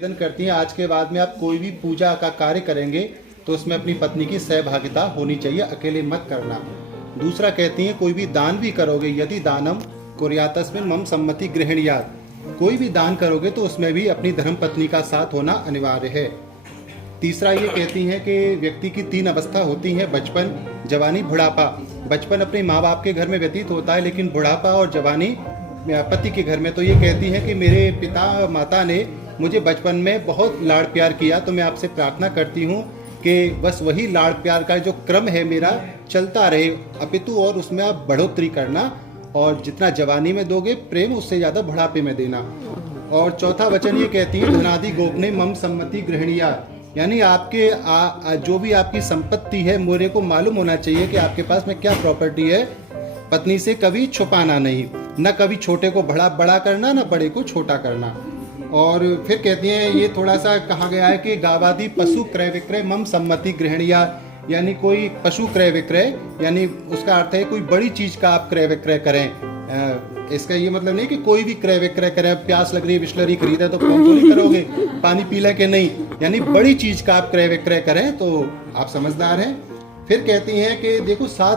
निवेदन करती हैं आज के बाद में आप कोई भी पूजा का कार्य करेंगे तो उसमें अपनी पत्नी की सहभागिता होनी चाहिए, अकेले मत करना। दूसरा कहती हैं कोई भी दान भी करोगे, यदि दानम कुर्यातस्मिन् मम सम्मति गृह्णीयात्, कोई भी दान करोगे तो उसमें भी अपनी धर्म पत्नी का साथ होना अनिवार्य है। तीसरा ये कहती हैं कि व्यक्ति की 3 अवस्था होती हैं, बचपन, जवानी, बुढ़ापा। बचपन अपने माँ बाप के घर में व्यतीत होता है, लेकिन बुढ़ापा और जवानी पति के घर में। तो ये कहती हैं कि मेरे पिता माता ने मुझे बचपन में बहुत लाड़ प्यार किया, तो मैं आपसे प्रार्थना करती हूँ कि बस वही लाड़ प्यार का जो क्रम है मेरा चलता रहे, अपितु और उसमें आप बढ़ोतरी करना, और जितना जवानी में दोगे प्रेम उससे ज़्यादा बुढ़ापे में देना। और चौथा वचन ये कहती है धनादि गोपने मम सम्मति गृह्णीयात्, यानी आपके जो भी आपकी संपत्ति है मेरे को मालूम होना चाहिए कि आपके पास में क्या प्रॉपर्टी है। पत्नी से कभी छुपाना नहीं, न कभी छोटे को बड़ा करना, न बड़े को छोटा करना। और फिर कहती हैं ये थोड़ा सा कहा गया है कि गावादि पशु क्रय विक्रय मम सम्मति गृह्णीयात्, यानी कोई पशु क्रय विक्रय, यानी उसका अर्थ है कोई बड़ी चीज का आप क्रय विक्रय करें। इसका ये मतलब नहीं कि कोई भी क्रय विक्रय करें, प्यास लग रही है बिस्लरी खरीदे तो फोन तो नहीं करोगे, पानी पी ले के नहीं, यानी बड़ी चीज का आप क्रय विक्रय करें तो आप समझदार हैं। फिर कहती हैं कि देखो 6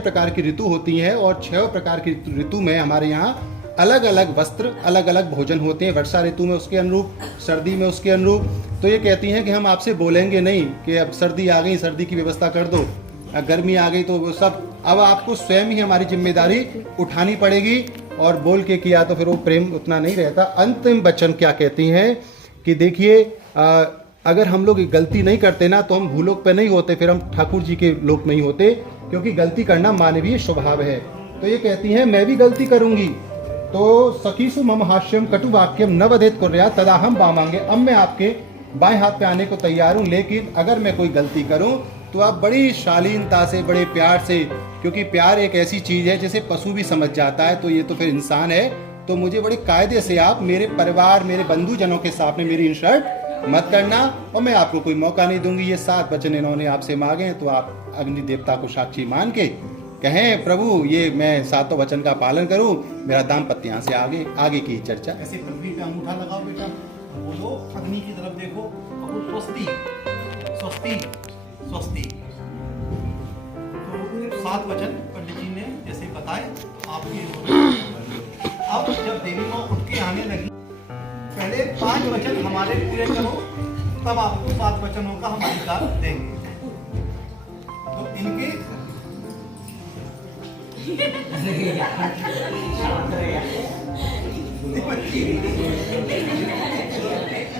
प्रकार की ऋतु होती हैं, और 6 प्रकार की ऋतु में हमारे यहाँ अलग अलग वस्त्र, अलग अलग भोजन होते हैं। वर्षा ऋतु में उसके अनुरूप, सर्दी में उसके अनुरूप। तो ये कहती हैं कि हम आपसे बोलेंगे नहीं कि अब सर्दी आ गई, सर्दी की व्यवस्था कर दो, गर्मी आ गई तो वो सब, अब आपको स्वयं ही हमारी जिम्मेदारी उठानी पड़ेगी, और बोल के किया तो फिर वो प्रेम उतना नहीं रहता। अंतिम वचन क्या कहती हैं कि देखिए अगर हम लोग गलती नहीं करते ना तो हम भूलोक पे नहीं होते, फिर हम ठाकुर जी के लोक में ही होते, क्योंकि गलती करना मानवीय स्वभाव है। तो ये कहती हैं मैं भी गलती करूंगी, तो सखीसु मम हास्यम कटु वाक्यम न वदेत कुर्यात् तदा हम बामांगे, अब मैं आपके बाएं हाथ पे आने को तैयार हूँ, लेकिन अगर मैं कोई गलती करूँ तो आप बड़ी शालीनता से, बड़े प्यार से, क्योंकि प्यार एक ऐसी चीज है जिसे पशु भी समझ जाता है, तो ये तो फिर इंसान है, तो मुझे बड़े कायदे से आप मेरे परिवार, मेरे बंधुजनों के सामने मेरी इंसल्ट मत करना, और मैं आपको कोई मौका नहीं दूंगी। ये 7 वचन इन्होंने आपसे मांगे हैं, तो आप अग्नि देवता को साक्षी मान के कहें प्रभु ये मैं 7 वचन का पालन करूं, मेरा दाम्पत्य यहाँ से आगे की चर्चा। ऐसे पृथ्वी पे अंगूठा लगाओ बेटा, बोलो अग्नि की तरफ देखो, अब स्वस्ति स्वस्ति स्वस्ति। तो 7 वचन पंडित जी ने जैसे बताए आपके। अब जब देवी माँ उठ के आने लगी, पहले 5 वचन हमारे पूरे करो, तब आपको 7 वचनों का हम अधिकार देंगे। तो इनके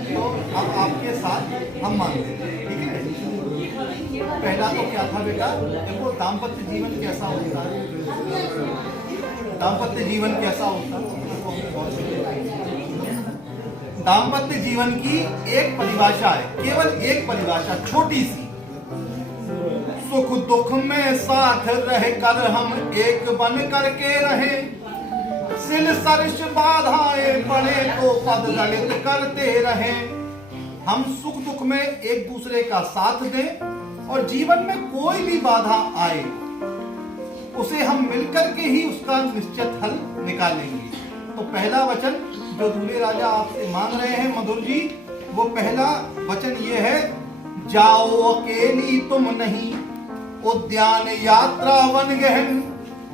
तो अब आपके साथ हम मानते हैं, ठीक है। पहला तो क्या था बेटा, देखो दाम्पत्य जीवन कैसा होता है, दाम्पत्य जीवन कैसा होता है। दाम्पत्य जीवन की एक परिभाषा है, केवल एक परिभाषा छोटी सी, सुख दुख में साथ रह कर हम एक बन करके रहे, सिल सरस बाधाएं पड़े तो पद ललित करते रहे। हम सुख दुख में एक दूसरे का साथ दें, और जीवन में कोई भी बाधा आए उसे हम मिलकर के ही उसका निश्चित हल निकालेंगे। तो पहला वचन जो दूल्हे राजा आपसे मांग रहे हैं मधुर जी, वो पहला वचन ये है, जाओ अकेली तुम नहीं उद्यान यात्रा वन गहन।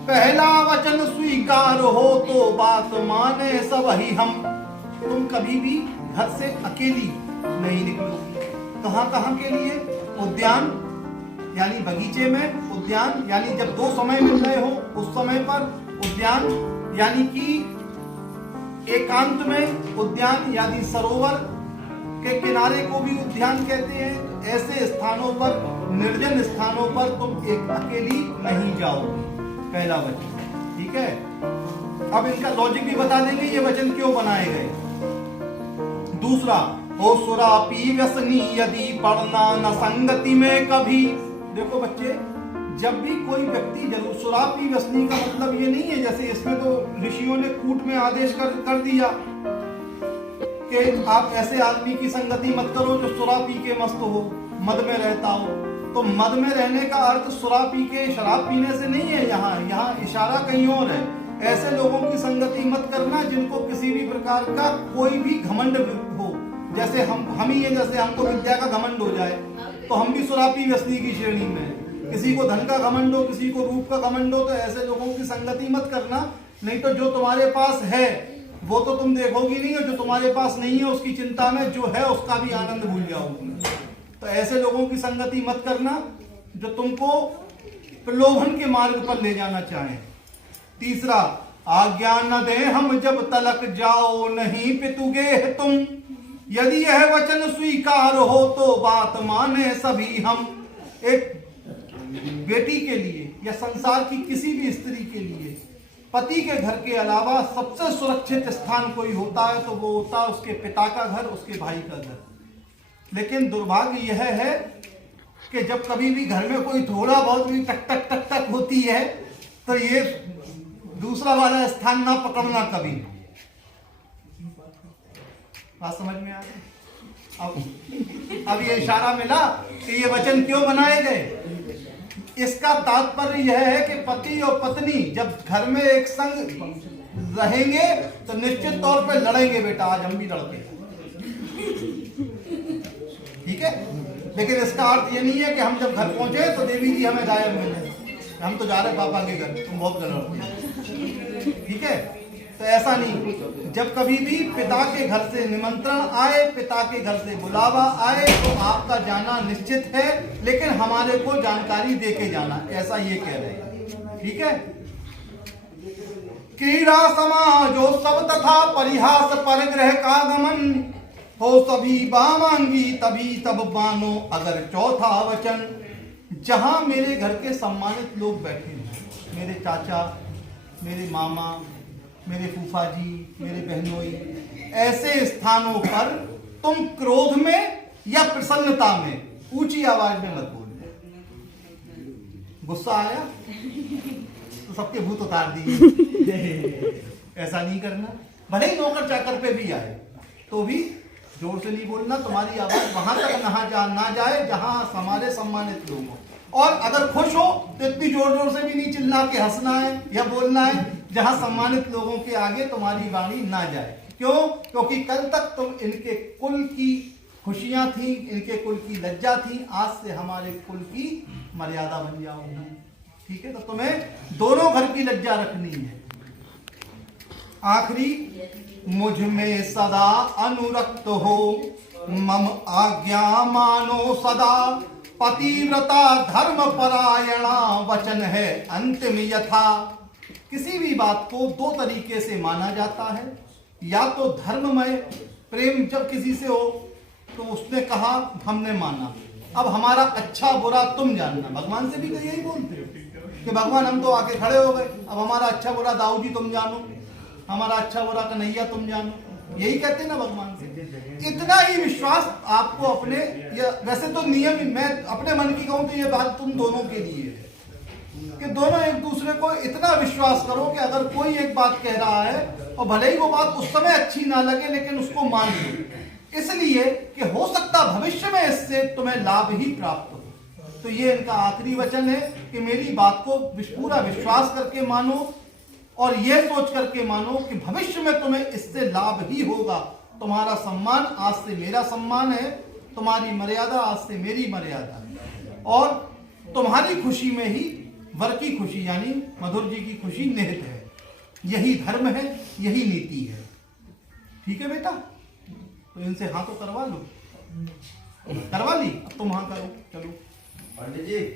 पहला वचन स्वीकार हो तो बात माने सब ही हम। तुम कभी भी घर से अकेली नहीं निकलोगी। कहाँ के लिए? उद्यान यानी बगीचे में, उद्यान यानी जब 2 समय मिल रहे हो उस समय पर, उद्यान यानी कि एकांत में, उद्यान यानी सरोवर के किनारे को भी उद्यान कहते हैं। ऐसे स्थानों पर, निर्जन स्थानों पर तुम एक अकेली नहीं जाओगी। पहला वचन, ठीक है। अब इनका लॉजिक भी बता देंगे ये वचन क्यों बनाए गए। दूसरा, हो सुरापी व्यसनी यदि पढ़ना न संगति में कभी। देखो बच्चे, जब भी कोई व्यक्ति, जरूर सुरापी व्यसनी का मतलब ये नहीं है जैसे इसमें तो ऋषियों ने कूट में आदेश कर दिया कि आप ऐसे आदमी की संगति मत करो जो सुरा पी के मस्त हो, मद में रहता हो। तो मद में रहने का अर्थ सुरा पी के, शराब पीने से नहीं है। यहाँ इशारा कहीं और है। ऐसे लोगों की संगति मत करना जिनको किसी भी प्रकार का कोई भी घमंड हो, जैसे हम ही हैं, जैसे हमको विद्या का घमंड हो जाए तो हम भी सुरापी व्यसनी की श्रेणी में हैं। किसी को धन का घमंड हो, किसी को रूप का घमंड हो, तो ऐसे लोगों की संगति मत करना। नहीं तो जो तुम्हारे पास है वो तो तुम देखोगी नहीं, और जो तुम्हारे पास नहीं है उसकी चिंता में जो है उसका भी आनंद भूल जाओगी। तो ऐसे लोगों की संगति मत करना जो तुमको प्रलोभन के मार्ग पर ले जाना चाहे। तीसरा, आज्ञा न दे हम जब तलक जाओ नहीं पितुगे तुम, यदि यह वचन स्वीकार हो तो बात माने सभी हम। एक बेटी के लिए या संसार की किसी भी स्त्री के लिए पति के घर के अलावा सबसे सुरक्षित स्थान कोई होता है तो वो होता है उसके पिता का घर, उसके भाई का घर। लेकिन दुर्भाग्य यह है कि जब कभी भी घर में कोई थोड़ा बहुत भी टक टक टक टक होती है तो ये दूसरा वाला स्थान ना पकड़ना कभी। बात समझ में आ गई? अब ये इशारा मिला कि ये वचन क्यों बनाए गए। इसका तात्पर्य यह है कि पति और पत्नी जब घर में एक संग रहेंगे तो निश्चित तौर पे लड़ेंगे। बेटा आज हम भी लड़ते हैं, ठीक है। लेकिन इसका अर्थ ये नहीं है कि हम जब घर पहुंचे तो देवी जी हमें गायब मिले, हम तो जा रहे पापा के घर, तुम बहुत लड़ते, ठीक है। तो ऐसा नहीं, जब कभी भी पिता के घर से निमंत्रण आए, पिता के घर से बुलावा आए तो आपका जाना निश्चित है, लेकिन हमारे को जानकारी देके जाना, ऐसा ये कह रहे हैं, ठीक है। क्रीड़ा समाजोत्सव तथा परिहास परिग्रह का गमन हो सभी बामांगी तभी तब मानो अगर चौथा वचन। जहां मेरे घर के सम्मानित लोग बैठे हैं, मेरे चाचा, मेरे मामा, मेरे फूफा जी, मेरे बहनोई, ऐसे स्थानों पर तुम क्रोध में या प्रसन्नता में ऊंची आवाज में मत बोलना। गुस्सा आया तो सबके भूत उतार दिए, ऐसा नहीं करना। भले ही नौकर चाकर पे भी आए तो भी जोर से नहीं बोलना। तुम्हारी आवाज वहां तक ना जाए जहां हमारे सम्मानित लोग हो। और अगर खुश हो तो इतनी जोर जोर से भी नहीं चिल्ला के हंसना है या बोलना है जहां सम्मानित लोगों के आगे तुम्हारी वाणी ना जाए। क्यों? क्योंकि कल तक तुम इनके कुल की खुशियां थी, इनके कुल की लज्जा थी, आज से हमारे कुल की मर्यादा बन जाओगी, ठीक है। तो तुम्हें दोनों घर की लज्जा रखनी है। आखिरी, मुझ में सदा अनुरक्त हो मम आज्ञा मानो सदा, पतिव्रता धर्म परायणा वचन है अंतिम यथा। किसी भी बात को दो तरीके से माना जाता है, या तो धर्ममय प्रेम जब किसी से हो तो उसने कहा हमने माना, अब हमारा अच्छा बुरा तुम जानना। भगवान से भी तो यही बोलते हो कि भगवान हम तो आके खड़े हो गए, अब हमारा अच्छा बुरा दाऊ जी तुम जानो, हमारा अच्छा बुरा कन्हैया तुम जानो, यही कहते ना भगवान से। इतना ही विश्वास आपको अपने, या वैसे तो नियम, मैं अपने मन की कहूं तो ये बात तुम दोनों के लिए है कि दोनों एक दूसरे को इतना विश्वास करो कि अगर कोई एक बात कह रहा है और भले ही वो बात उस समय अच्छी ना लगे लेकिन उसको मान लो, इसलिए कि हो सकता भविष्य में इससे तुम्हें लाभ ही प्राप्त हो। तो ये इनका आखिरी वचन है कि मेरी बात को पूरा विश्वास करके मानो और यह सोच करके मानो कि भविष्य में तुम्हें इससे लाभ ही होगा। तुम्हारा सम्मान आज से मेरा सम्मान है, तुम्हारी मर्यादा आज से मेरी मर्यादा है, और तुम्हारी खुशी में ही वर की खुशी यानी मधुर जी की खुशी निहित है। यही धर्म है, यही नीति है, ठीक है बेटा। तो इनसे हाँ तो करवा लो, करवा ली, अब तुम हाँ करो, चलो पंडित जी।